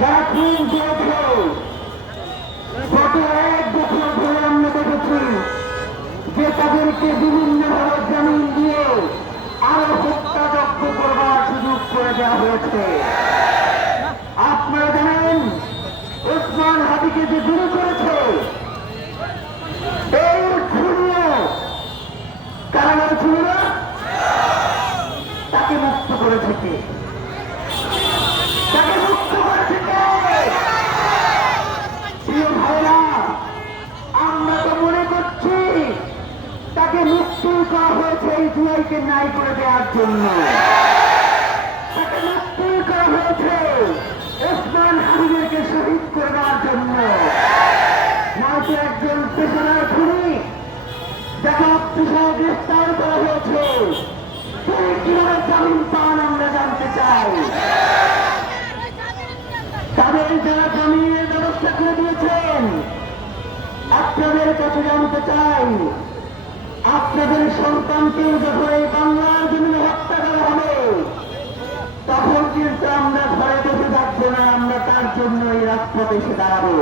যারা খুন করেছে গত 1 বছর ধরে আমরা দেখেছি যে তাদেরকে বিভিন্নভাবে জামিন দিয়ে আরো হত্যাযজ্ঞ করবার সুযোগ করে দেওয়া হয়েছে। আপনারা জানেন ওসমান হাদিকে যে গুলি করেছে এই খুনিও কারাগারে ছিল না, তাকে মুক্ত করেছে কে? তাকে মুক্ত করেছে কে? প্রিয় ভাইরা, আমরা তো মনে করছি তাকে মুক্তি করা হয়েছে এই জুয়াইকে নাই করে দেওয়ার জন্য। তাকে মুক্তি করা হয়েছে ওসমান হাদিকে শহীদ করে দেওয়ার জন্য। নয়তো একজন পেশাদার খুনি যাকে অফিসার গ্রেফতার করা হয়েছে তিনি কিভাবে জামিন পান আমরা জানতে চাই। তাদের যারা জামিনের ব্যবস্থা করে দিয়েছেন আপনাদের কাছে জানতে চাই, আপনাদের সন্তানকে যখন এই বাংলার জন্য হত্যা করা হবে তখন কিন্তু আমরা ঘরে বসে থাকবো না, আমরা তার জন্য এই রাজপথে এসে দাঁড়াবো।